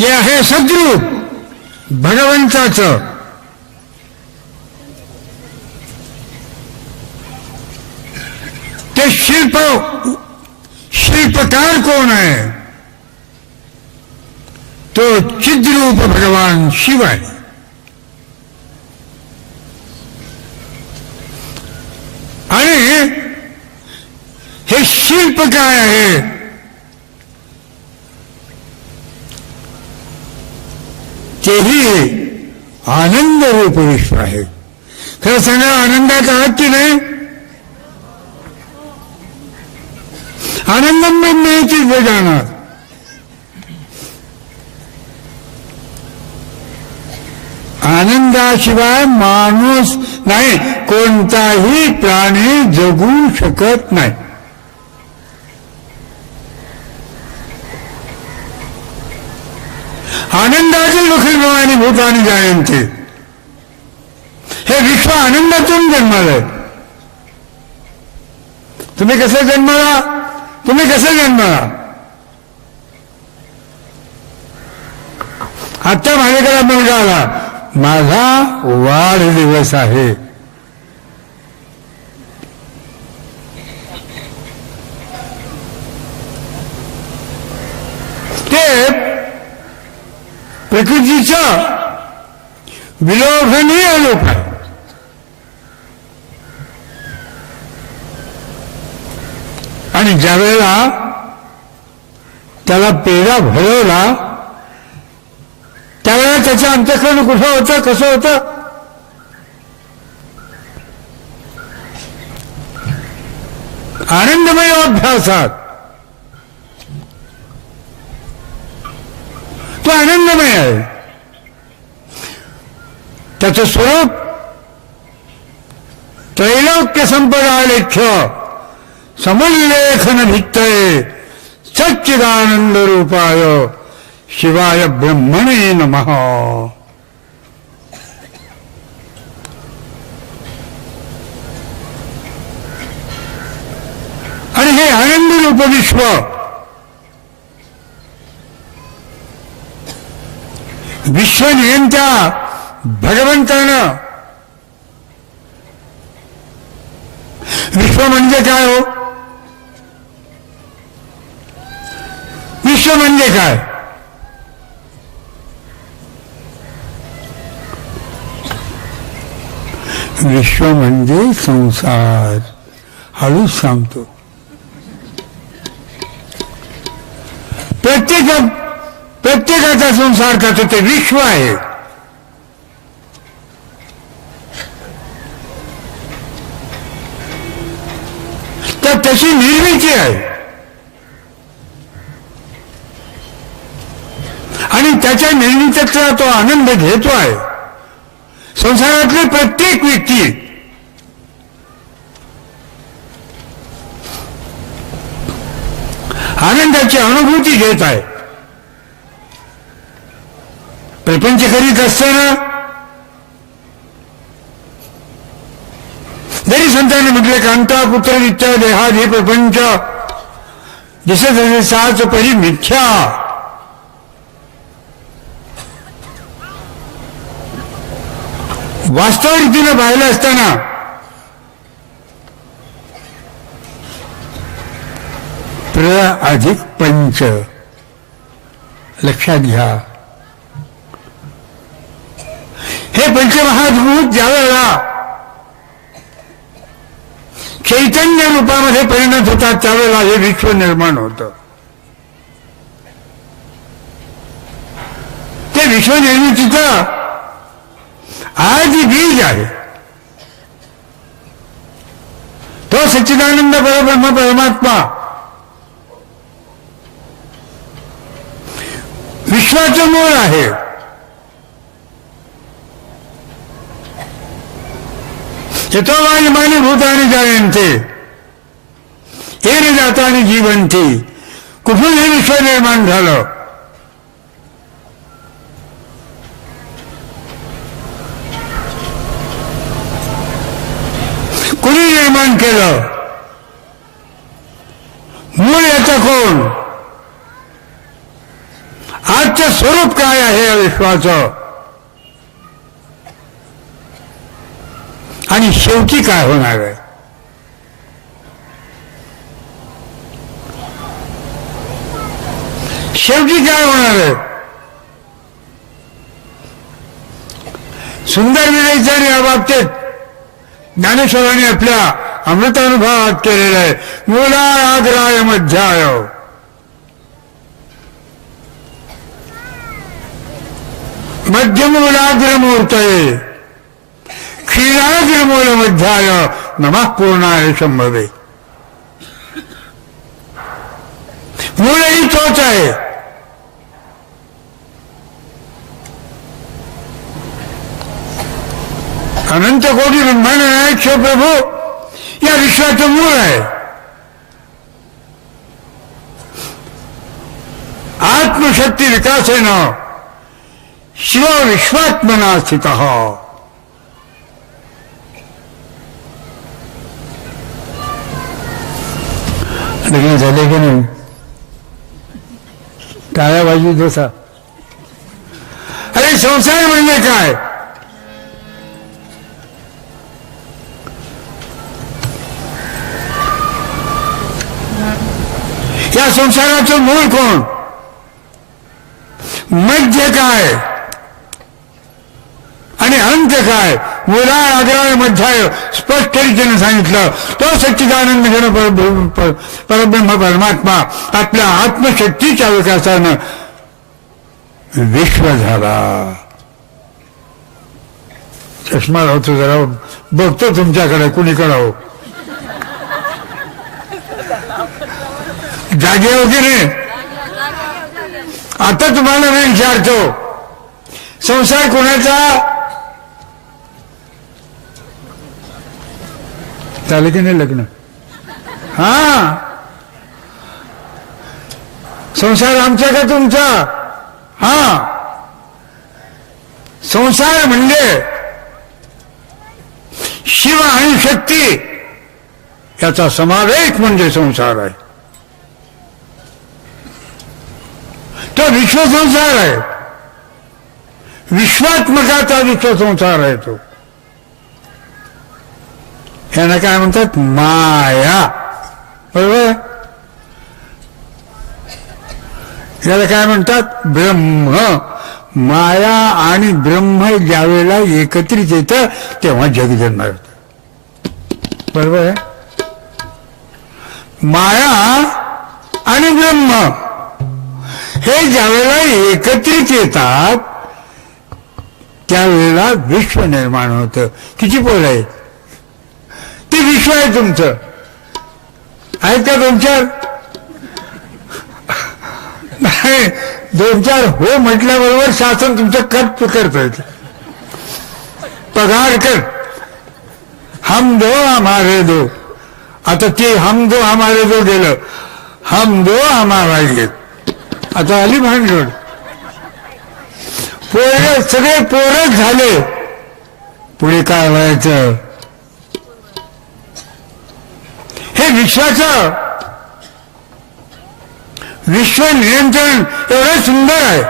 ते आहे सद्रूप भगवंताचं. ते शिल्पकार कोण आहे? तो चिद्रूप भगवान शिव आहे. आणि हे शिल्प काय आहे? तेही आनंद रूप विश्व आहे. खरं सांगा, आनंदात आहात की नाही? आनंदम ब्रह्मेची जाणार. आनंदाशिवाय माणूस नाही, कोणताही प्राणी जगू शकत नाही. आनंदाचे लखलभवानी भूतानी जायंते. हे विश्व आनंदातून जन्मालंय. तुम्ही कसे जन्माला? तुम्ही कसे जन्माला? आता माझ्याकडे मुलगा आला, माझा वाढदिवस आहे. ते प्रकृतीचा विलोभनीय रूप आहे. आणि ज्यावेळेला त्याला पेढा भरवला त्यावेळेला त्याचं अंतःकरण कुठं होतं? कसं होतं? आनंदमय अभ्यासात. तो आनंदमय आहे. त्याचं स्वरूप त्रैलोक्य संपदा लेख्य समुल्लेखन भित्तये सच्चिदानंद रूपाय शिवाय ब्रह्मणे नमः. आणि हे आनंद रूप विश्व विश्वनियंत्या भगवंतानं. विश्व म्हणजे काय हो? विश्व म्हणजे काय? विश्व म्हणजे संसार. हळूच सांगतो. प्रत्येकाचा संसार करतो ते विश्व आहे. तर तशी निर्मिती आहे. आणि त्याच्या निर्मितीचा तो आनंद घेतो आहे. संसारातली प्रत्येक व्यक्ती आनंदाची अनुभूती घेत आहे. प्रपंच करीत असताना जरी संतांनी म्हटले कांता पुत्र नित्य देहाद हे प्रपंच दिसत असे साच परी मिथ्या. वास्तव रीतीनं पाहिलं असताना प्र अधिक पंच लक्षात घ्या. हे पंचमहाभूत ज्यावेळेला चैतन्य रूपामध्ये परिणत होतात त्यावेळेला हे विश्व निर्माण होतं. ते विश्व निर्मितीचं आदि बीज आहे. तो सच्चिदानंद परब्रह्म परमात्मा विश्वाचं मूळ आहे. यतोवायुमानि भूतानि जायन्ते येन जातानि जीवन्ति. कुठून हे विश्व निर्माण झालं? कुणी निर्माण केलं? मूळ याचं कोण? आजचं स्वरूप काय आहे या विश्वाचं आणि शेवटी काय होणार आहे. शेवटी काय होणार आहे. सुंदर विवेचन या बाबतीत ज्ञानेश्वरांनी आपल्या अमृतानुभवात केलेलं आहे. मूलाग्राय मध्याय मध्यमूलाग्रमूर्तये क्षीराग्रमूल मध्याय नमः पूर्णाय शंभवे. मूल ही तोच आहे. अनंत कोटी ब्रह्मांड नायक प्रभू या विश्वाचं मूळ आहे. आत्मशक्ती विकासेनं शिव विश्वात्मना स्थितः. लग्न झाले की नाही. टाळ्या बाजू दोसा. अरे संसार म्हणजे काय. या संसाराचं मूळ कोण. मध्य काय आणि अंत काय. मूला आग्राय मध्याय स्पष्ट रीतीने सांगितलं. तो सच्चिदानंद घन परब्रह्म परमात्मा आपल्या आत्मशक्तीच्या विकासानं विश्व झाला. चष्मा लावतो जरा बघतो तुमच्याकडे कुणीकडे हो. जागे हो की नाही. आता तुम्हाला मी विचारतो संसार कोणाचा. चालेल की नाही लग्न. हा संसार आमचा का तुमचा. हा संसार म्हणजे शिव आणि शक्ती याचा समावेश म्हणजे संसार आहे. तो विश्वसंसार आहे. विश्वात्मकाचा विश्वसंसार आहे तो. यांना काय म्हणतात माया. बरोबर. याला काय म्हणतात ब्रह्म. माया आणि ब्रह्म ज्यावेळेला एकत्रित येतं तेव्हा जग जन्माला येतं. बरोबर आहे. माया आणि ब्रह्म हे ज्यावेळेला एकत्रित येतात त्यावेळेला विश्व निर्माण होतं. किती पोल आहे. ते विश्व आहे तुमचं. आहेत का दोन चार. नाही दोन चार हो म्हटल्याबरोबर शासन तुमचं कट करत. पगार कर. हम दो हमारे दो. आता ते हम दो हमारे दो गेलं. हम दो हमारा एक. आता आली भानगड. पोरं सगळे पोरच झाले. पुढे काय व्हायचं. हे विश्वाचं विश्व नियंत्रण एवढं सुंदर आहे.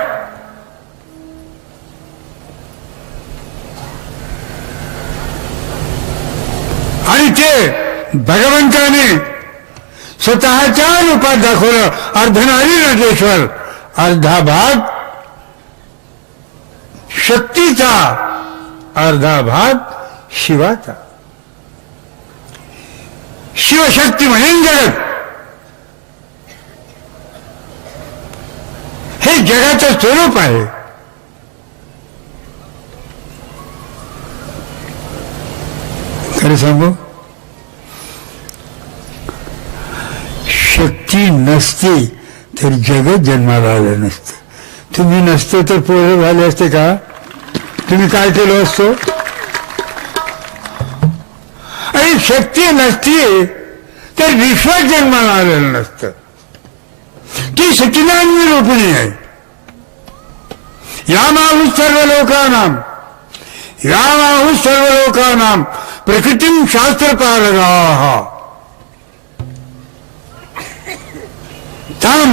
आणि ते भगवंताने स्वतःच्या रूपात दाखवलं. अर्धनारी नटेश्वर. अर्धा भाग शक्तीचा अर्धा भाग शिवाचा. शिवशक्ती म्हणेन जगत. हे जगाचं स्वरूप आहे. खरं सांगू शक्ती नसती तर जगत जन्माला आलं नसतं. तुम्ही नसते तर पोरं झाले असते का. तुम्ही काय केलं असतो. आणि शक्ती नसती तर विश्व जन्माला आलेलं नसतं. ती सच्चिदानंद रूपिणी आहे. यामाहु सर्व लोकानां प्रकृतिं शास्त्रपारगाः तां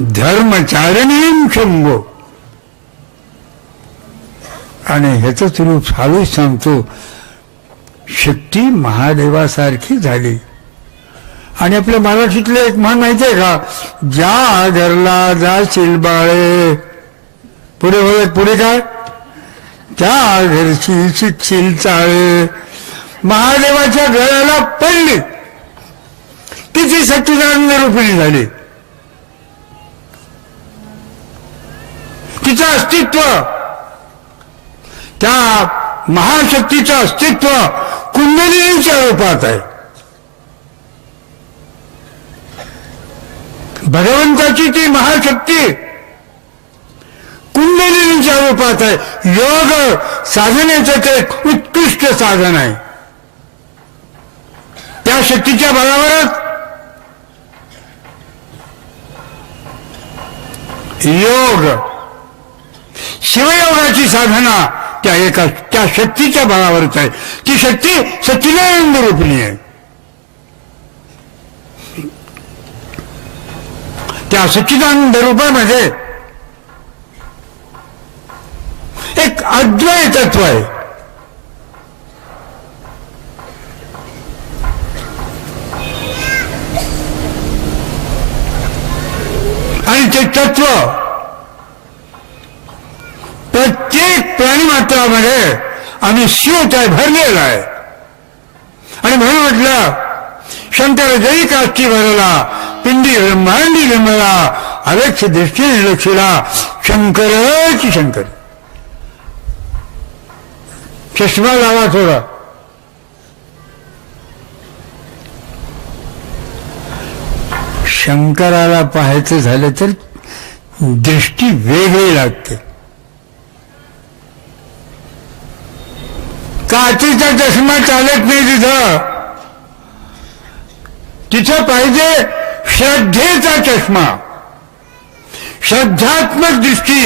धर्मचारणीं शंभो. आणि ह्याच रूप हालूच सांगतो, शक्ती महादेवासारखी झाली. आणि आपल्या मराठीतले एक म्हण माहितीये का, ज्या घरला जाशील बाळे, पुढे काय, त्या घरची शिकशील चाळे. महादेवाच्या घराला पडली, तिची सच्चिदानंद रूपिणी झाली. तिचं अस्तित्व, त्या महाशक्तीचं अस्तित्व कुंडलिनीच्या रूपात आहे. भगवंताची ती महाशक्ती कुंडलिनीच्या रूपात आहे. योग साधनेचं ते उत्कृष्ट साधन आहे. त्या शक्तीच्या बळावरच योग, शिवयोगाची साधना त्या शक्तीच्या बळावरच आहे. ती शक्ती सच्चिदानंद रूपिणी आहे. त्या सच्चिदानंद रूपामध्ये एक अद्वैत तत्व आहे. आणि ते तत्व प्रत्येक प्राणीमात्रामध्ये आणि शिवत्या भरलेला आहे. आणि म्हणून म्हटलं, शंकर जरी काष्टी भरला, पिंडी ब्रह्मांडी ब्रह्मला, अलक्ष दृष्टीने लक्षला, शंकरच शंकर. चष्मा लावा थोडा. शंकराला पाहायचं झालं तर दृष्टी वेगळी लागते. काचेचा चष्मा चालत नाही तिथं पाहिजे श्रद्धेचा चष्मा, श्रद्धात्मक दृष्टी.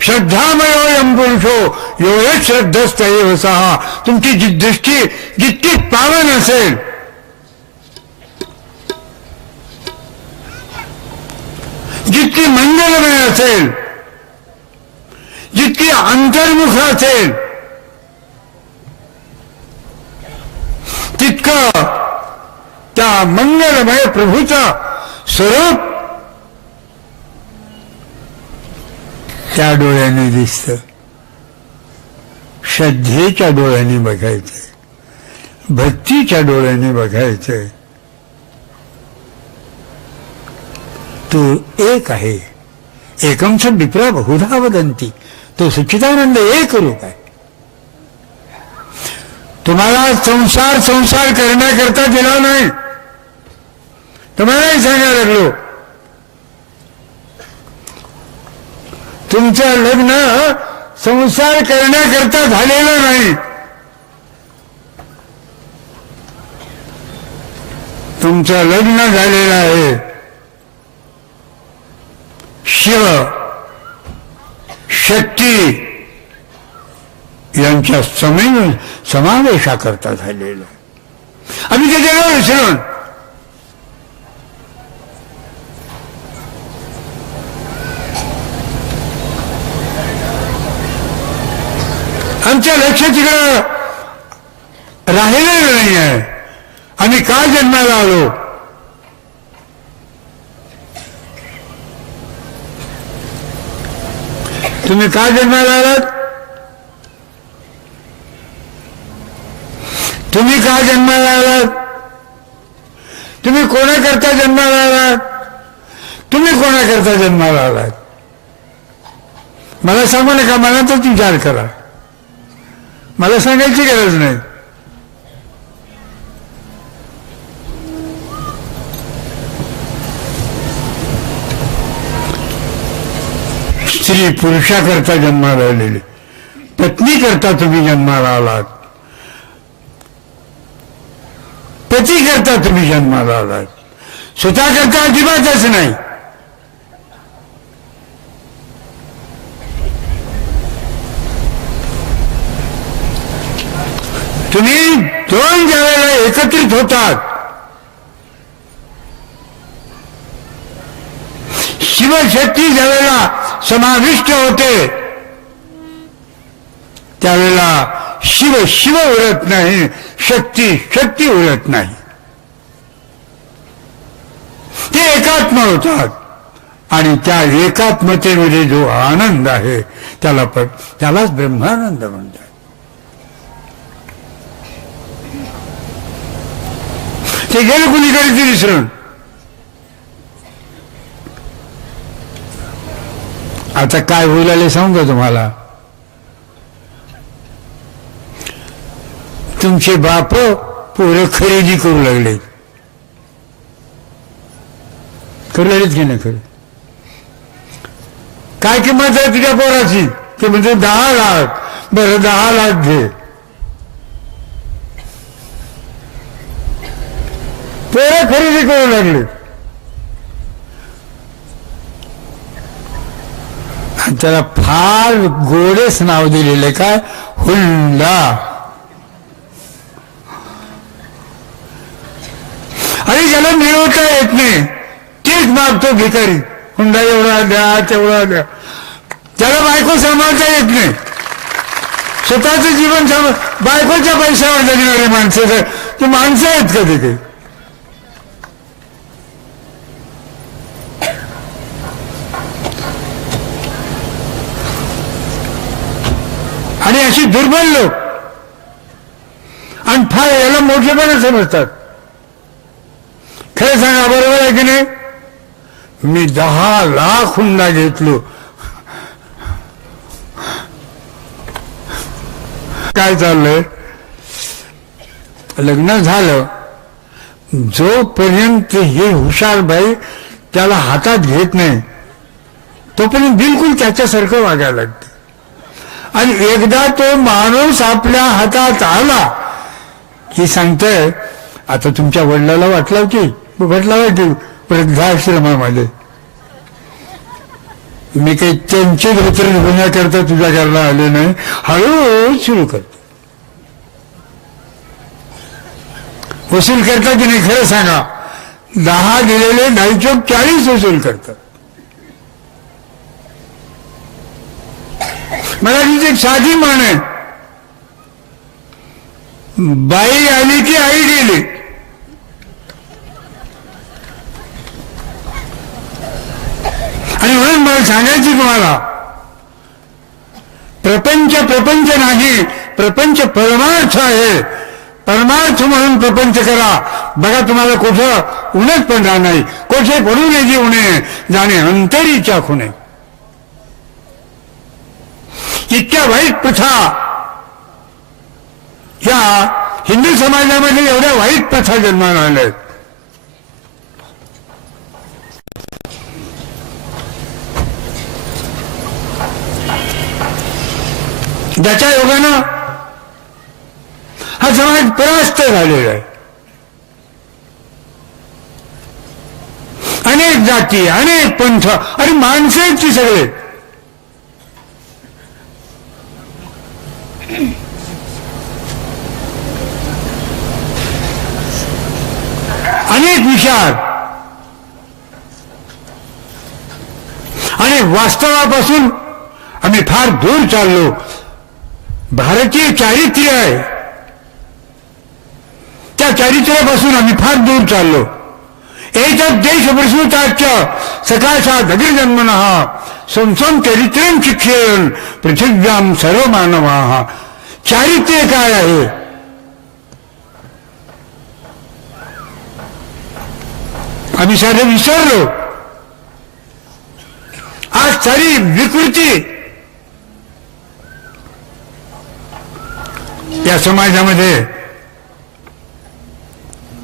श्रद्धामयोयम पुरुषो यो श्रद्धस्तैव सहा. तुमची जी दृष्टी जितकी पावन असेल, जितकी मंगलमय असेल, जितकी अंतर्मुख असेल, तितकं त्या मंगलमय प्रभूचा स्वरूप त्या डोळ्याने दिसतं. श्रद्धेच्या डोळ्याने बघायचंय, भक्तीच्या डोळ्याने बघायचंय. तो एक आहे. एकम स विप्रा बहुधा वदंती. तो सच्चिदानंद एक रूप आहे. तुम्हाला संसार करण्याकरता दिला नाही. तुम्हालाही सांगायला लागलो, तुमचं लग्न संसार करण्याकरता झालेलं नाही. तुमचं लग्न झालेलं आहे शिव शक्ती यांच्या समावेशाकरता झालेलं. आम्ही ते गेलो विसरून. आमच्या लक्ष तिकडं राहिलेलं नाही आहे. आम्ही का जन्माला आलो? तुम्ही का जन्माला आलात? तुम्ही का जन्माला आलात? तुम्ही कोणाकरता जन्माला आलात? तुम्ही कोणाकरता जन्माला आलात? मला सांगू नका, मनातच विचार करा. मला सांगायची गरज नाही. स्त्री पुरुषाकरता जन्माला आलेली, पत्नी करता तुम्ही जन्माला आलात, पती करता तुम्ही जन्माला आलात. स्वतः करता अजिबातच नाही. तुम्ही दोन ज्यावेळेला एकत्रित होतात शिवशक्ती ज्यावेळेला समाविष्ट होते त्यावेळेला शिव शिव उरत नाही, शक्ती शक्ती उरत नाही. ते एकात्म होतात आणि त्या एकात्मतेमध्ये जो आनंद आहे त्यालाच ब्रह्मानंद म्हणतात. ते गेलं कुणीकडे ते विसरून. आता काय होईल आले सांगतो तुम्हाला. तुमचे बाप पोरं खरेदी करू लागले. करू लागलेत की नाही? खरं काय किंमत आहे तुझ्या पोराची? ते म्हणजे 10 लाख. बरं 10 लाख घे. पोरं खरेदी करू लागले. त्याला फार गोडेच नाव दिलेले, काय? हुंडा. आणि ज्याला मिळवता येत नाही तेच मागतो भिकारी. हुंडा एवढा द्या, तेवढा द्या. त्याला बायको सांभाळता येत नाही, स्वतःचं जीवन बायकोच्या पैशावर जगणारे माणसं. ते माणसं आहेत का ते? आणि अशी दुर्बल लोक आणि फार याला मोठेपणा समजतात. खरं सांगा, बरोबर आहे की नाही? मी 10 लाख हुंडा घेतलो. काय चाललंय? लग्न झालं जोपर्यंत हे हुशार बाई त्याला हातात घेत नाही तोपर्यंत बिलकुल त्याच्यासारखं वागायला लागते. आणि एकदा तो माणूस आपल्या हातात आला की सांगतोय, आता तुमच्या वडिलाला वाटला की वृद्धाश्रमामध्ये मी काही त्यांचे धोत्र होण्याकरता तुझ्या घरला आले नाही. हळूहळू सुरू करतो. वसूल करता की नाही? खरं सांगा. 10 दिलेले 2.5 40 वसूल करतात. मला तिची एक साधी म्हण आहे, बाई आली की आई गेली. आणि म्हणून मला सांगायची तुम्हाला, प्रपंच नाही, प्रपंच परमार्थ आहे. परमार्थ म्हणून प्रपंच करा. बघा तुम्हाला कुठं उन्हात पडणार नाही. कोठे पडू नये उणे जाणे अंतरीच्या खुणे. इतक्या वाईट प्रथा या हिंदू समाजामध्ये, एवढ्या वाईट प्रथा जन्माला आल्या. ज्याच्या योगानं हा समाज परास्त झालेला आहे. अनेक जाती, अनेक पंथ आणि माणसं आहेत ती सगळे. अनेक विचार आणि वास्तवापासून आम्ही फार दूर चाललो. भारतीय चारित्र्य आहे, त्या चारित्र्यापासून आम्ही फार दूर चाललो. एतत् देश प्रसूताच्च सकाशात् अग्रजन्मनः संसं चरित्रं शिक्षेन पृथिव्यां सर्व मानवाः. चारित्र्य काय आहे? आम्ही साधे विसरलो. आज सारी विकृती या समाजामध्ये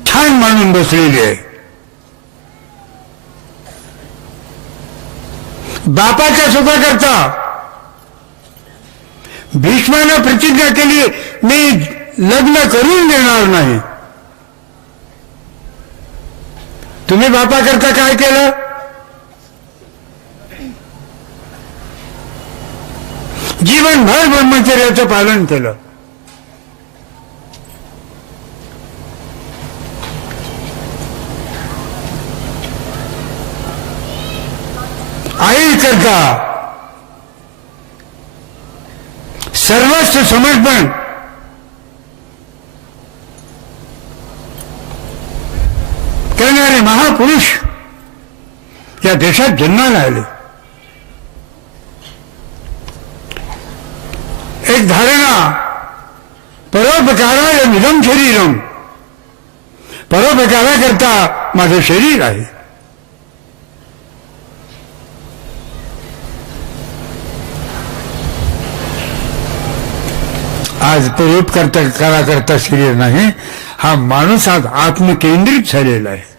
छान मानून बसलेली आहे. बापाच्या सुखाकरता भीष्मानं प्रतिज्ञा केली, मी लग्न करून देणार नाही. तुम्ही बापाकरता काय केलं? जीवनभर ब्रह्मचर्याचं पालन केलं. आई करता सर्वस्व समर्पण करणारे महापुरुष या देशात जन्माला आले. एक धारणा, परोपकाराय मिदं शरीरम, परोपकाराकरता माझं शरीर आहे. आज परोपकाराकरता शरीर नाही, हा माणूस आज आत्मकेंद्रित झालेला आहे.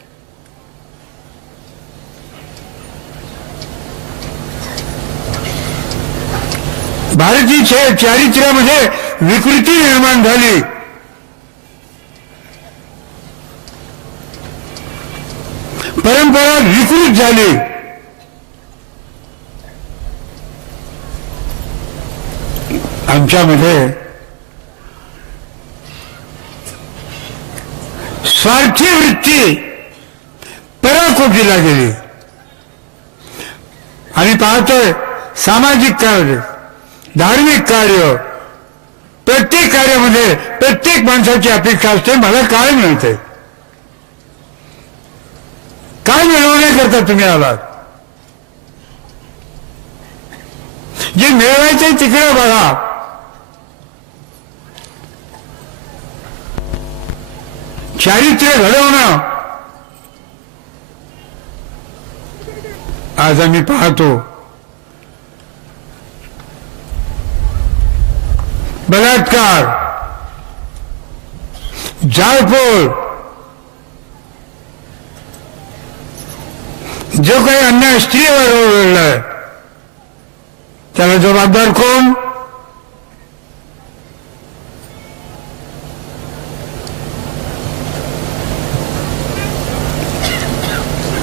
भारतीय चारित्र्यामध्ये विकृती निर्माण झाली. परंपरा विकृत झाली. आमच्यामध्ये स्वार्थी वृत्ती पराकोटीला गेली. आम्ही पाहतोय सामाजिक कार्य, धार्मिक कार्य, प्रत्येक कार्यामध्ये प्रत्येक माणसाची अपेक्षा असते, मला काय मिळते, काय मिळवण्याकरता तुम्ही आलात. जे मिळवायचंय तिकडे बघा. चारित्र्य घडवणं आज आम्ही पाहतो. बलात्कार, जाळपोळ, जो काही अन्याय स्त्रीवर घडलाय त्याला जबाबदार कोण?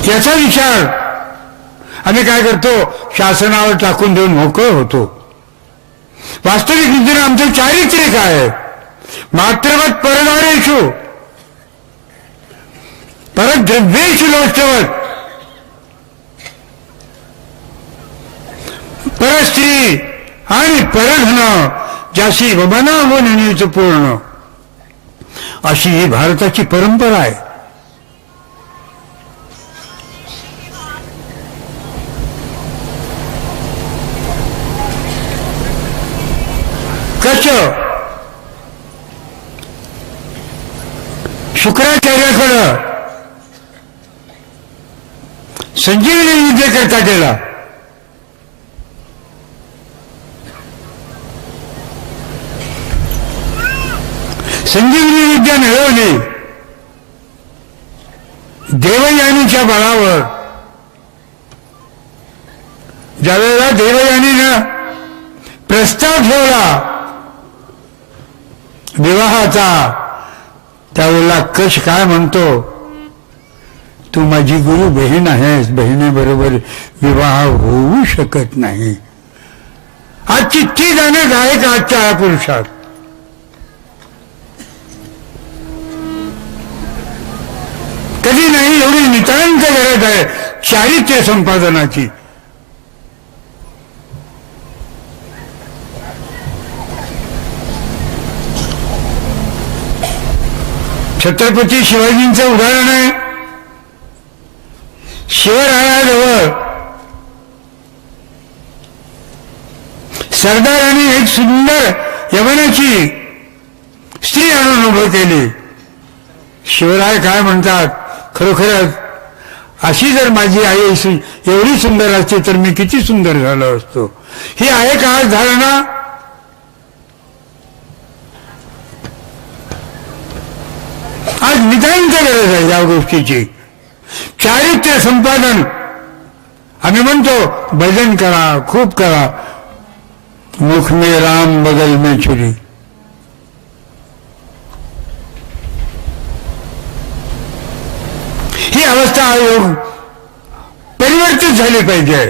याचा विचार आम्ही काय करतो, शासनावर टाकून देऊन मोकळ होतो. वास्तविक रीतीने आमचं चारित्र्य काय आहे? मात्रवत परदारेषु परद्रव्येषु लोष्टवत, परस्त्री आणि परधन ज्याशी वमना व नेणीचं पूर्ण, अशी ही भारताची परंपरा आहे. कसं शुक्राचार्याकडं संजीवनी विद्येकरता केला. संजीवनी विद्या मिळवली देवयानीच्या बळावर. ज्यावेळेला देवयानीनं प्रस्ताव ठेवला विवाहाचा, त्यावेळेला कश काय म्हणतो, तू माझी गुरु बहीण आहेस, बहिणीबरोबर विवाह होऊ शकत नाही. आज किती जाणं आहेत आजच्या या पुरुषात. कधी नाही, एवढी नितांत गरज आहे चारित्र्य संपादनाची. छत्रपती शिवाजींचं उदाहरण आहे. शिवरायाजवळ सरदारांनी एक सुंदर यवनाची स्त्री आणून उभं केली. शिवराय काय म्हणतात, खरोखरच अशी जर माझी आई एवढी सुंदर असती तर मी किती सुंदर झालो असतो. ही आहे का आज धारणा? आज नितांत गरज आहे या गोष्टीची. चारित्र्य संपादन. आम्ही म्हणतो भजन करा, खूप करा, मुख में राम बगल में छुरी. ही अवस्था आयोग परिवर्तित झाली पाहिजे.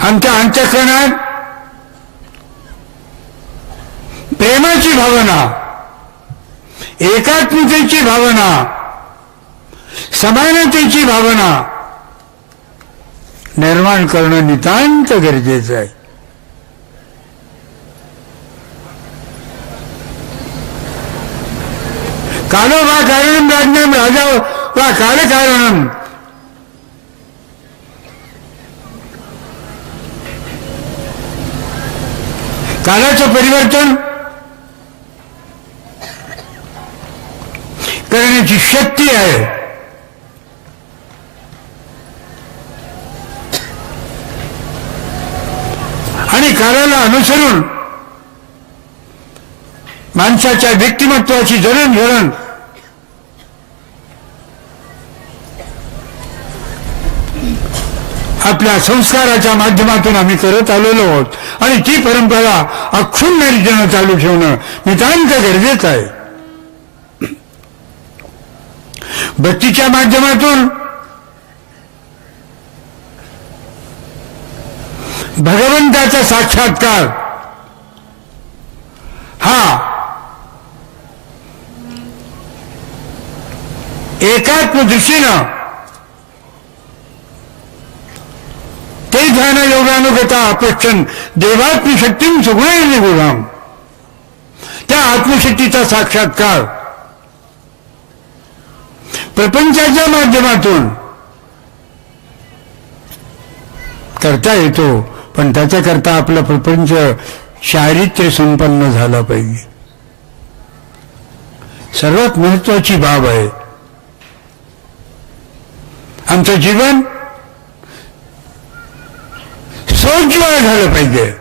आमच्या अंतःकरणात प्रेमाची भावना, एकात्मतेची भावना, समानतेची भावना निर्माण करणं नितांत गरजेचं आहे. कालो वा कारणम राज्ञम राजा वा कालकारणम. कालाचं परिवर्तन करण्याची शक्ती आहे. आणि कालाला अनुसरून माणसाच्या व्यक्तिमत्वाची जडणघडण आपल्या संस्काराच्या माध्यमातून आम्ही करत आलेलो आहोत आणि ती परंपरा अक्षुण्ण रीतीनं चालू ठेवणं नितांत गरजेचं आहे. भक्तीच्या माध्यमातून भगवंताचा साक्षात्कार हा एकात्म दृष्टीनं ते ध्यान योगानुगता अपेक्षण देवात्मशक्तीं सुगुण निगुणाम. त्या आत्मशक्तीचा साक्षात्कार प्रपंचाच्या माध्यमातून करता येतो, पण त्याच्याकरता आपला प्रपंच चारित्र्य संपन्न झाला पाहिजे. सर्वात महत्वाची बाब आहे. आमचं जीवन सोज्वळ झालं पाहिजे.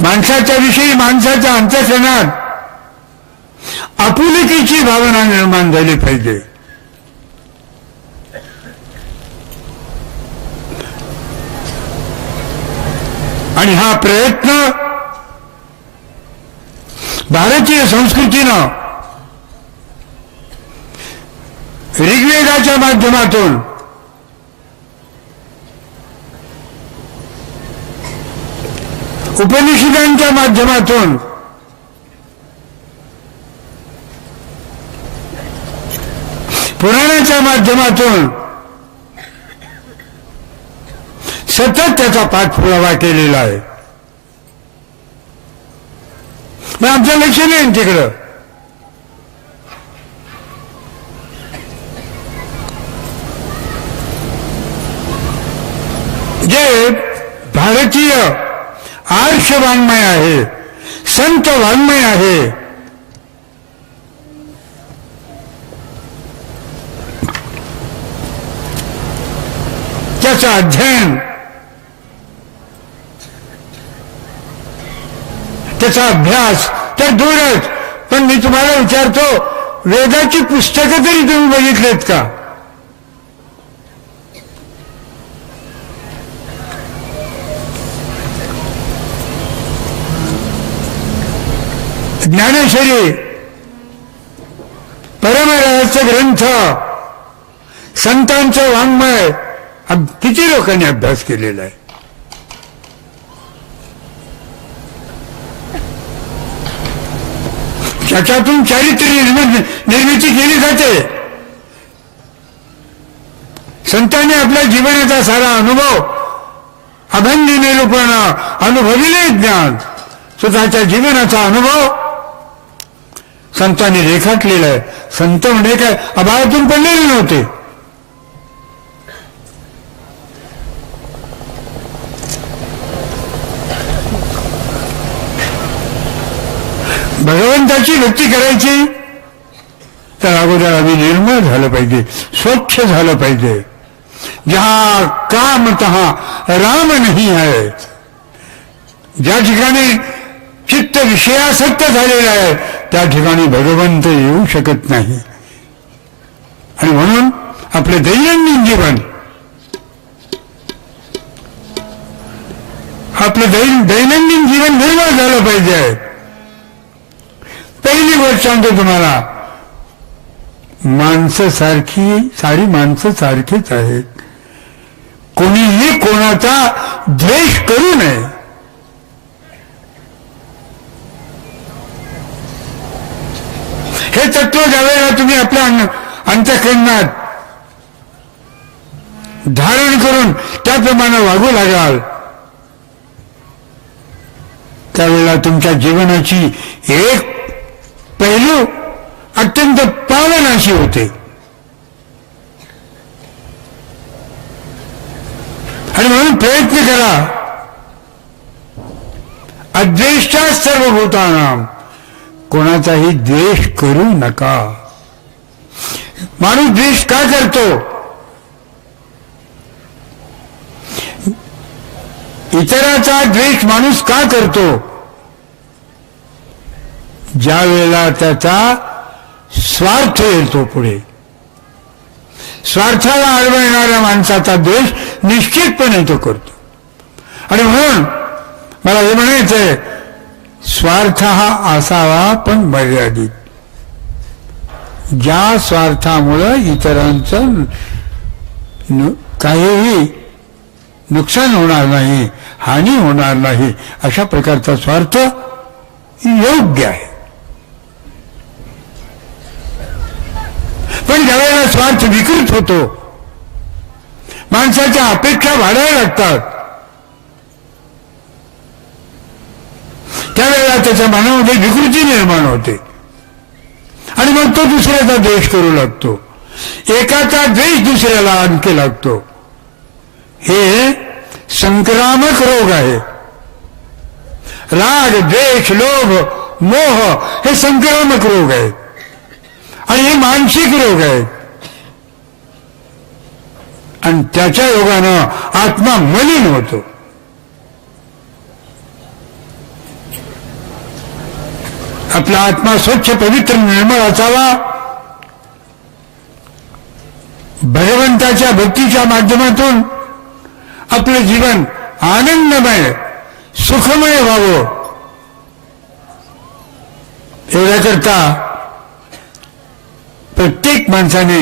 माणसाच्या विषयी माणसाच्या अंतःकरणात आपुलकीची भावना निर्माण झाली पाहिजे. आणि हा प्रयत्न भारतीय संस्कृतीनं ऋग्वेदाच्या माध्यमातून उपनिषदांच्या माध्यमातून पुराणाच्या माध्यमातून सतत त्याचा पाठपुरावा केलेला आहे. मग आमचं लक्ष नाही तिकडं. जे भारतीय आर्ष वाङ्मय आहे, संत वाङ्मय आहे, त्याचं अध्ययन, त्याचा अभ्यास तर दूरच. पण मी तुम्हाला विचारतो, वेदाची पुस्तकं तरी तुम्ही बघितलेत का? ज्ञानेश्वरी परमरहस्य ग्रंथ, संतांचं वाङ्मय किती लोकांनी अभ्यास केलेला आहे. त्याच्यातून चारित्र्य निर्मिती केली जाते. संतांनी आपल्या जीवनाचा सारा अनुभव अभंगी निरूपण, अनुभविले ज्ञान, स्वतःच्या जीवनाचा अनुभव संतांनी रेखाटलेला आहे. संत म्हणजे काय आभाळातून पडलेले नव्हते. भगवंताची भक्ती करायची तर अगोदर आम्ही निर्मळ झालं पाहिजे, स्वच्छ झालं पाहिजे. जहा काम तहा राम नहीं है. ज्या ठिकाणी चित्त विषयासक्त झालेलं आहे त्या ठिकाणी भगवंत येऊ शकत नाही. आणि म्हणून आपले दैनंदिन जीवन, आपलं दैनंदिन जीवन निर्मळ झालं पाहिजे. पहिली गोष्ट सांगतो तुम्हाला, माणसं सारी माणसं सारखीच आहेत. कोणीही कोणाचा द्वेष करू नये. हे तत्व ज्यावेळेला तुम्ही आपल्या अंतःकरणात धारण करून त्याप्रमाणे वागू लागाल त्यावेळेला तुमच्या जीवनाची एक पैलू अत्यंत पावनाशी होते आणि म्हणून प्रयत्न करा अद्वेष्टा सर्वभूतानां कोणाचाही द्वेष करू नका. माणूस द्वेष का करतो? इतराचा द्वेष माणूस का करतो? ज्या वेळेला त्याचा स्वार्थ येतो पुढे, स्वार्थाला आडवा येणाऱ्या माणसाचा द्वेष निश्चितपणे तो करतो. आणि म्हणून मला हे म्हणायचंय, स्वार्थ हा असावा पण मर्यादित. ज्या स्वार्थामुळं इतरांचं काहीही नुकसान होणार नाही, हानी होणार नाही, अशा प्रकारचा स्वार्थ योग्य आहे. पण ज्यावेळेला स्वार्थ विकृत होतो, माणसाच्या अपेक्षा वाढायला लागतात, त्यावेळेला त्याच्या मनामध्ये विकृती निर्माण होते आणि मग तो दुसऱ्याचा द्वेष करू लागतो, एकाचा द्वेष दुसऱ्याला आणखी लागतो. हे संक्रामक रोग आहे. राग, द्वेष, लोभ, मोह हे संक्रामक रोग आहेत आणि हे मानसिक रोग आहेत. आणि त्याच्या रोगानं आत्मा मलिन होतो. आपला आत्मा स्वच्छ, पवित्र, निर्मळ असावा. भगवंताच्या भक्तीच्या माध्यमातून आपलं जीवन आनंदमय, सुखमय व्हावं, एवढ्याकरता प्रत्येक माणसाने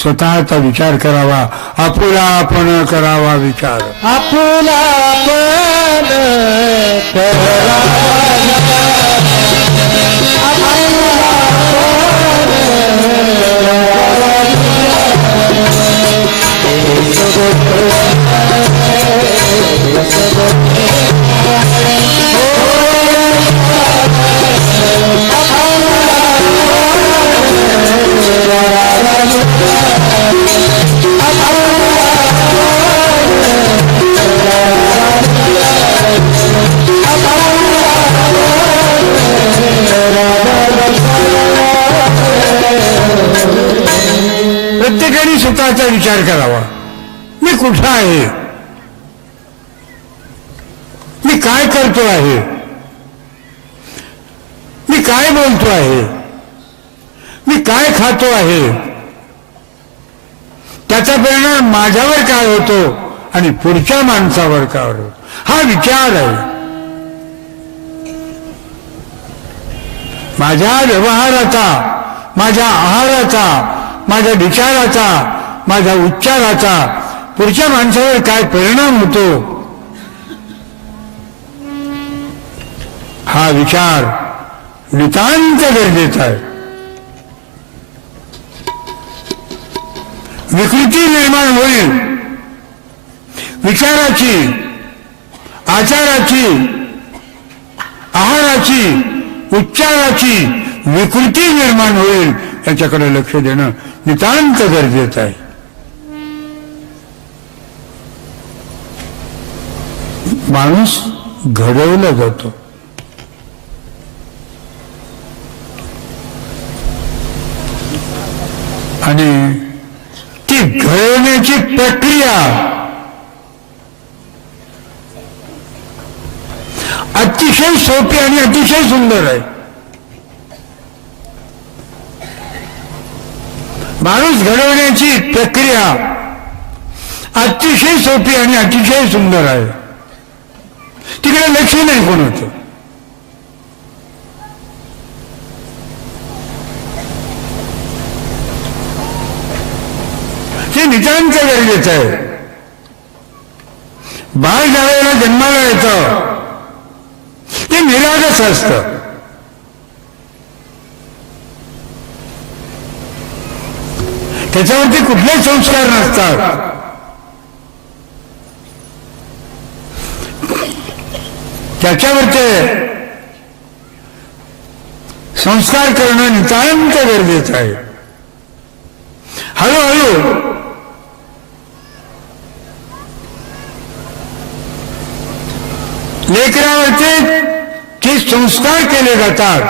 स्वतःचा विचार करावा. आपुलापण करावा विचार. आपुलापण करावा. प्रत्येकाने स्वतःचा विचार करावा. मी कुठं आहे? मी काय करतो आहे? मी काय बोलतो आहे? मी काय खातो आहे? त्याचा परिणाम माझ्यावर काय होतो आणि पुढच्या माणसावर काय होतो? हा विचार आहे. माझ्या व्यवहाराचा, माझ्या आहाराचा, माझ्या विचाराचा, माझ्या उच्चाराचा पुढच्या माणसावर काय परिणाम होतो, हा विचार नितांत गरजेचा आहे. विकृती निर्माण होईल. विचाराची, आचाराची, आहाराची, उच्चाराची विकृती निर्माण होईल. याच्याकडे लक्ष देणं नितांत गरजेचं आहे. माणूस घडवला जातो. आणि ती घडवण्याची प्रक्रिया अतिशय सोपी आणि अतिशय सुंदर आहे. माणूस घडवण्याची प्रक्रिया अतिशय सोपी आणि अतिशय सुंदर आहे. तिकडे लक्ष नाही कोणाचं. हे नितांत गरजेचं आहे. बाळ ज्यावेळेला जन्माला येतं ते निरागस असतं. त्याच्यावरती कुठलेच संस्कार नसतात. त्याच्यावरती संस्कार करणं नितांत गरजेचं आहे. हळूहळू लेकरावरचे जे संस्कार केले जातात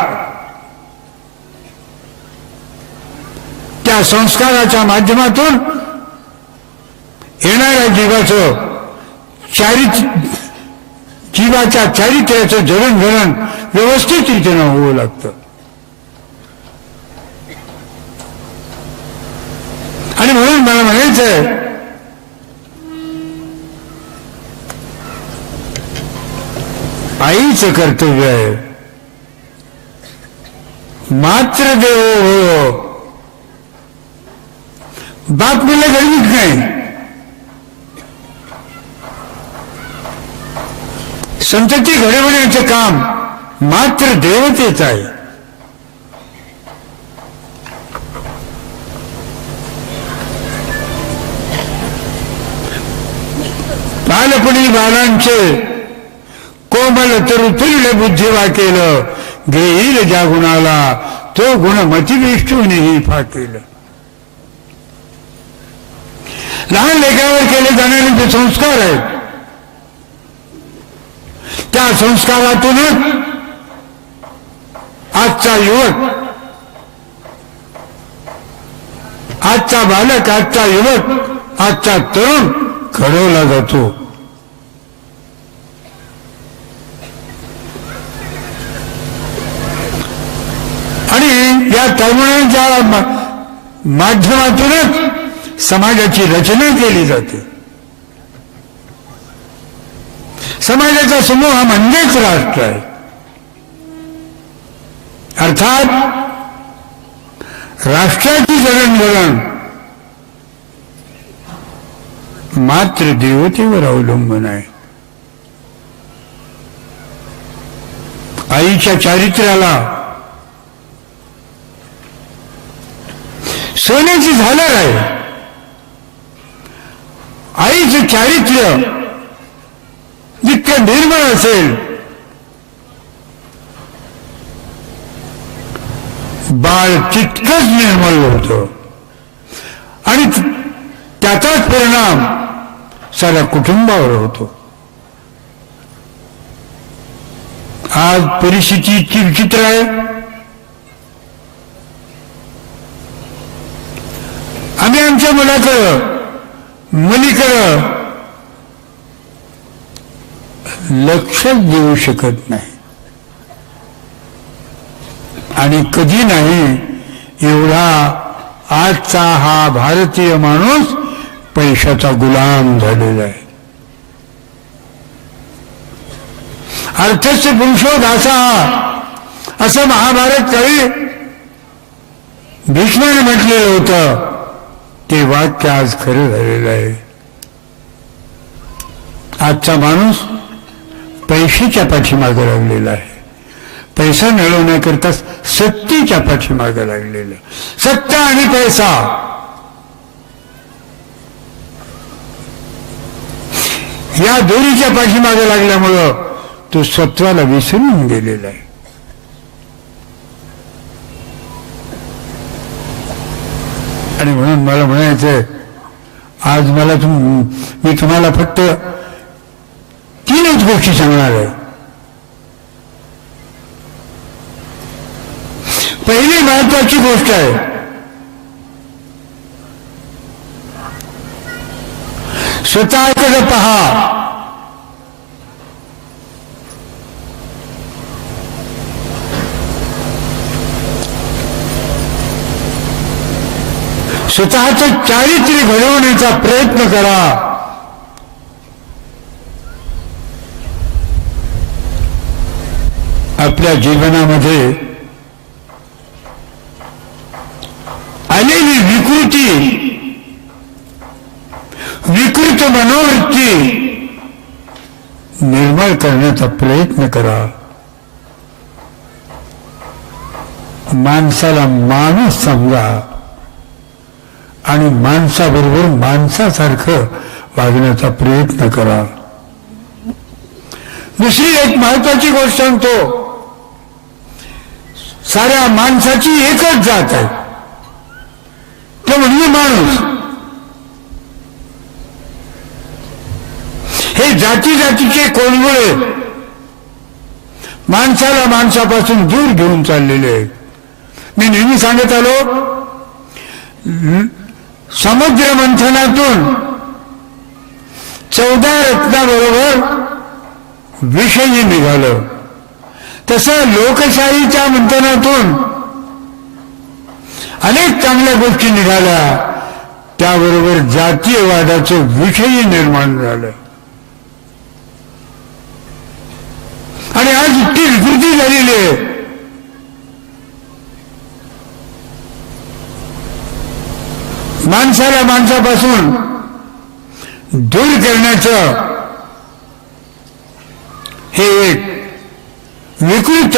त्या संस्काराच्या माध्यमातून येणाऱ्या जीवाच्या चारित्र्याचं जडणघडण व्यवस्थित रीतीनं होऊ लागतं. आणि म्हणून मला म्हणायचंय, आईचं कर्तव्य आहे मात्र देवो हो. बाप मला गरजेच नाही. संतती घडवण्याचं काम मात्र देवतेच आहे. बालपणी बालांचे कोमल तरुतुल्य बुद्धी वाकेल घेईल ज्या गुणाला तो गुण मतिविष्णूनेही फाकेल. लहान लेकरावर केले जाणारे जे संस्कार आहेत त्या संस्कारातूनच आजचा युवक, आजचा बालक, आजचा युवक, आजचा तरुण घडवला जातो. आणि या तरुणांच्या माध्यमातूनच समाजाची रचना केली जाते. समाजाचा समूह म्हणजेच राष्ट्र आहे. अर्थात राष्ट्राची जडणघडण मात्र देवतेवर अवलंबून आहे. आईच्या चारित्र्याला सोन्याची झालर आहे. आईचं चारित्र्य जितकं निर्मळ असेल बाळ तितकंच निर्मळ होतं आणि त्याचाच परिणाम साऱ्या कुटुंबावर होतो. आज परिस्थिती इतकी विचित्र आहे. आम्ही आमच्या मुलीकडं लक्षच देऊ शकत नाही आणि कधी नाही एवढा आजचा हा भारतीय माणूस पैशाचा गुलाम झालेला आहे. अर्थस्य पुरुषो दासा असं महाभारत काळी भीष्माने म्हटलेलं होतं. ते वाक्य आज खरं झालेलं आहे. आजचा माणूस पैशाच्या पाठीमागे लागलेला आहे. पैसा मिळवण्याकरता सत्तेच्या पाठीमागे लागलेला. सत्ता आणि पैसा या दोन्हीच्या पाठीमागे लागल्यामुळं तो सत्वाला विसरून गेलेला आहे. आणि म्हणून मला म्हणायचंय, आज मी तुम्हाला फक्त 3च गोष्टी सांगणार आहे. पहिली महत्वाची गोष्ट आहे, स्वतःकडे पहा. स्वतःचं चारित्र्य घडवण्याचा प्रयत्न करा. आपल्या जीवनामध्ये आलेली विकृत मनोवृत्ती निर्मळ करण्याचा प्रयत्न करा. माणसाला माणूस समजा आणि माणसाबरोबर माणसासारखं वागण्याचा प्रयत्न करा. दुसरी एक महत्वाची गोष्ट सांगतो, साऱ्या माणसाची एकच जात आहे, तो म्हणजे माणूस. हे जाती जातीचे कोळवळे माणसाला माणसापासून दूर घेऊन चाललेले आहेत. मी नेहमी सांगत आलो, समुद्र मंथनातून 14 रत्नाबरोबर विषयी निघालं, तसं लोकशाहीच्या मंथनातून अनेक चांगल्या गोष्टी निघाल्या, त्याबरोबर जातीयवादाचं विषयी निर्माण झालं. आणि आज इतकी विकृती झालेली आहे. माणसाला माणसापासून दूर करण्याचं हे एक विकृत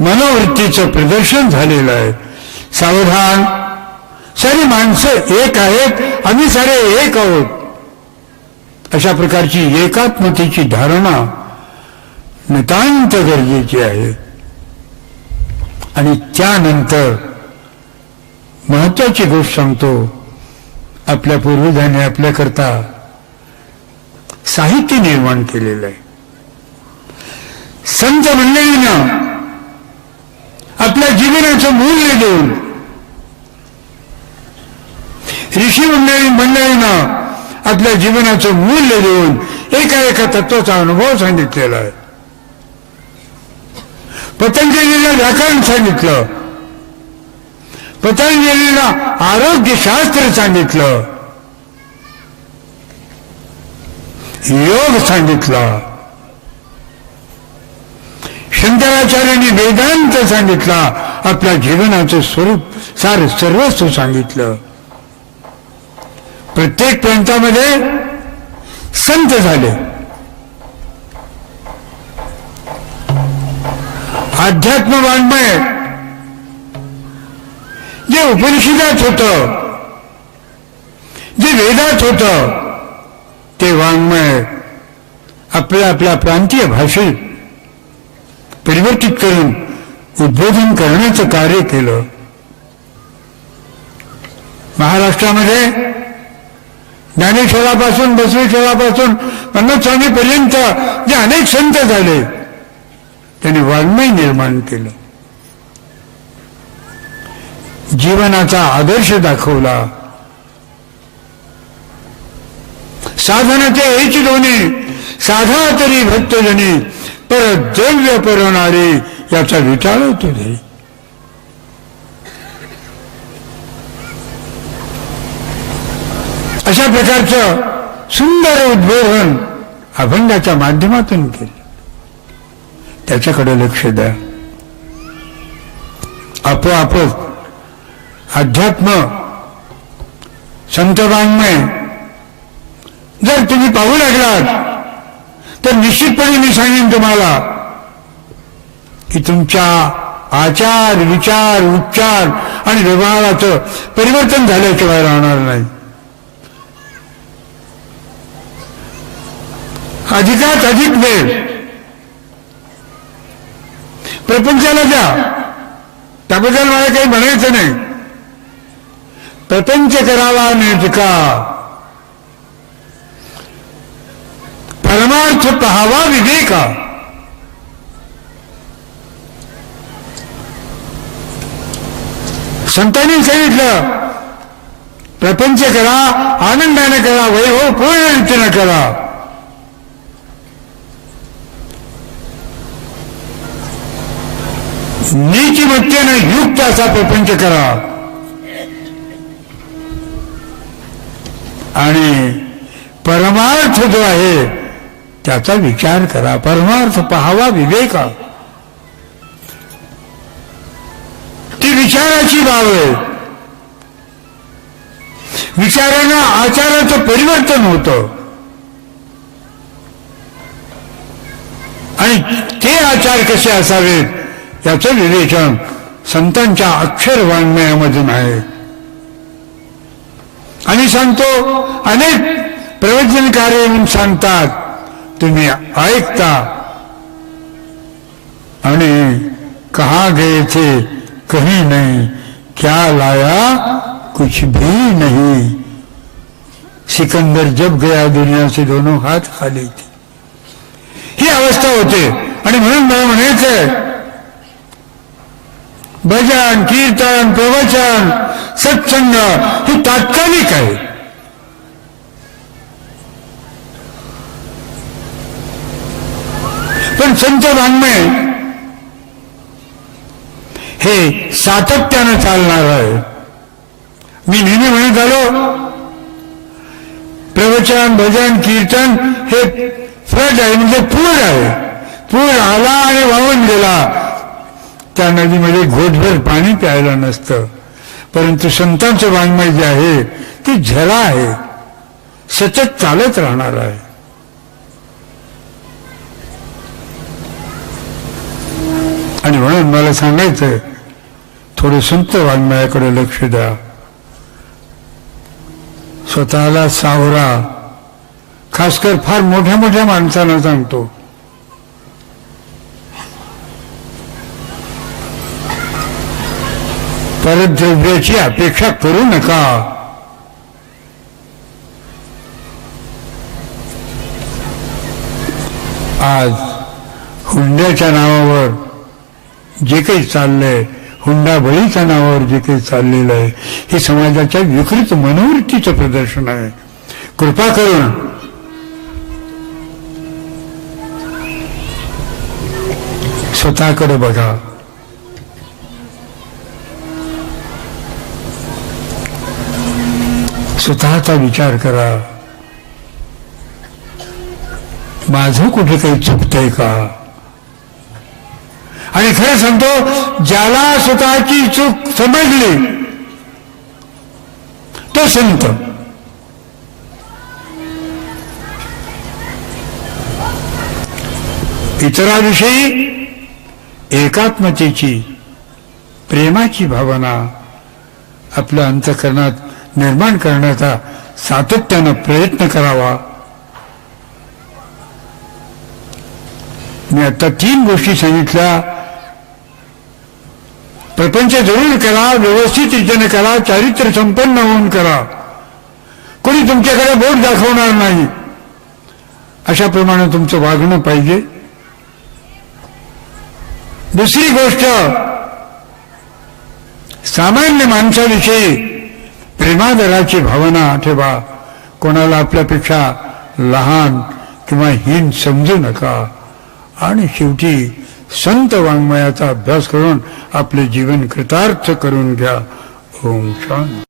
मनोवृत्तीचं प्रदर्शन झालेलं आहे. सावधान, सारी माणसं एक आहेत, आम्ही सारे एक आहोत, अशा प्रकारची एकात्मतेची धारणा नितांत गरजेची आहे. आणि त्यानंतर महत्वाची गोष्ट सांगतो, आपल्या पूर्वजांनी आपल्याकरता साहित्य निर्माण केलेलं आहे. संत मंडळीनं आपल्या जीवनाचं मूल्य देऊन, ऋषी मंडळीनं आपल्या जीवनाचं मूल्य देऊन एका एका तत्वाचा अनुभव सांगितलेला आहे. पतंजलीला व्याकरण सांगितलं, पतंजलीला आरोग्यशास्त्र सांगितलं, योग सांगितला, शंकराचार्यांनी वेदांत सांगितला, आपल्या जीवनाचं स्वरूप सार सर्वस्व सांगितलं. प्रत्येक प्रांतामध्ये संत झाले. अध्यात्म वाङ्मय जे उपनिषदात होतं, जे वेदात होतं, ते वाङ्मय आपल्या आपल्या प्रांतीय भाषेत परिवर्तित करून उद्बोधन करण्याचं कार्य केलं. महाराष्ट्रामध्ये ज्ञानेश्वरापासून बसवेश्वरापासून पन्नास्वामीपर्यंत जे अनेक संत झाले, त्यांनी वाङ्मय निर्माण केलं, जीवनाचा आदर्श दाखवला. साधनाचे हेच दोन्ही, साधा तरी भक्तजनी, पर द्रव्य परवणारे याचा विचार होतो. अशा प्रकारचं सुंदर उद्बोधन अभंगाच्या माध्यमातून केलं. त्याच्याकडे लक्ष द्या. आपोआपच अध्यात्म संत वाङ्मय जर तुम्ही पाहू लागलात, तर निश्चितपणे मी सांगेन तुम्हाला की तुमच्या आचार, विचार, उच्चार आणि व्यवहाराचं परिवर्तन झाल्याशिवाय राहणार नाही. अधिकात अधिक वेळ प्रपंचाला द्या. त्याबद्दल मला काही म्हणायचं नाही. प्रपंच करावा नेटका, परमार्थ पहावा विवेका. संतांनी सांगितलं, प्रपंच करा, आनंदाने करा, वैभव पूर्ण रीतीने करा. नीतिमत्तेने युक्त असा प्रपंच करा आणि परमार्थ जो आहे त्याचा विचार करा. परमार्थ पहावा विवेका. ती विचाराची बाब आहे. विचारानं आचाराचं परिवर्तन होतं आणि ते आचार कसे असावेत याचं विवेचन संतांच्या अक्षर वाङ्मयामधून आहे. आणि सांगतो, अनेक प्रवचनकार येऊन सांगतात, तुम्ही ऐकता आणि कहा गए थे कहीं नहीं, क्या लाया कुछ भी नहीं. सिकंदर जब गया दुनिया से दोनों हाथ खाली थे. ही अवस्था होते. आणि म्हणून मला म्हणायचंय, भजन कीर्तन प्रवचन सत्संग हे तात्कालिक आहे. पण संत वाङ्मय हे सातत्यानं चालणार आहे. मी नेहमी म्हणत आलो, प्रवचन भजन कीर्तन हे फ्लड आहे, म्हणजे पूर आहे. पूर आला आणि वाहून गेला, त्या नदीमध्ये घोटभर पाणी प्यायला नसतं. परंतु संतांचं वाङ्मय जे आहे ती झरा आहे, सतत चालत राहणार आहे. आणि म्हणून मला सांगायचंय, थोडं संत वाङ्मयाकडे लक्ष द्या. स्वतःला सावरा. खासकर फार मोठ्या मोठ्या माणसांना सांगतो, परद्रव्याची अपेक्षा करू नका. आज हुंड्याच्या नावावर जे काही चाललंय, हुंडाबळीच्या नावावर जे काही चाललेलं आहे, हे समाजाच्या विकृत मनोवृत्तीचं प्रदर्शन आहे. कृपा करून स्वतःकडे बघा. स्वतःचा विचार करा. माझं कुठे काही चुकतंय का? आणि खरं सांगतो, ज्याला स्वतःची चूक समजली तो संत. इतराविषयी एकात्मतेची प्रेमाची भावना आपल्या अंतःकरणात निर्माण करण्याचा सातत्यानं प्रयत्न करावा. मी आता 3 गोष्टी सांगितल्या. प्रपंच जरूर करा, व्यवस्थित रीतीने करा, चारित्र्य संपन्न होऊन करा. कोणी तुमच्याकडे बोट दाखवणार नाही, अशाप्रमाणे तुमचं वागणं पाहिजे. दुसरी गोष्ट, सामान्य माणसाविषयी प्रेमादराची भावना ठेवा. कोणाला आपल्यापेक्षा लहान किंवा हीन समजू नका. आणि शेवटी संत वाङ्मयाचा अभ्यास करून आपले जीवन कृतार्थ करून घ्या. ओम शांती.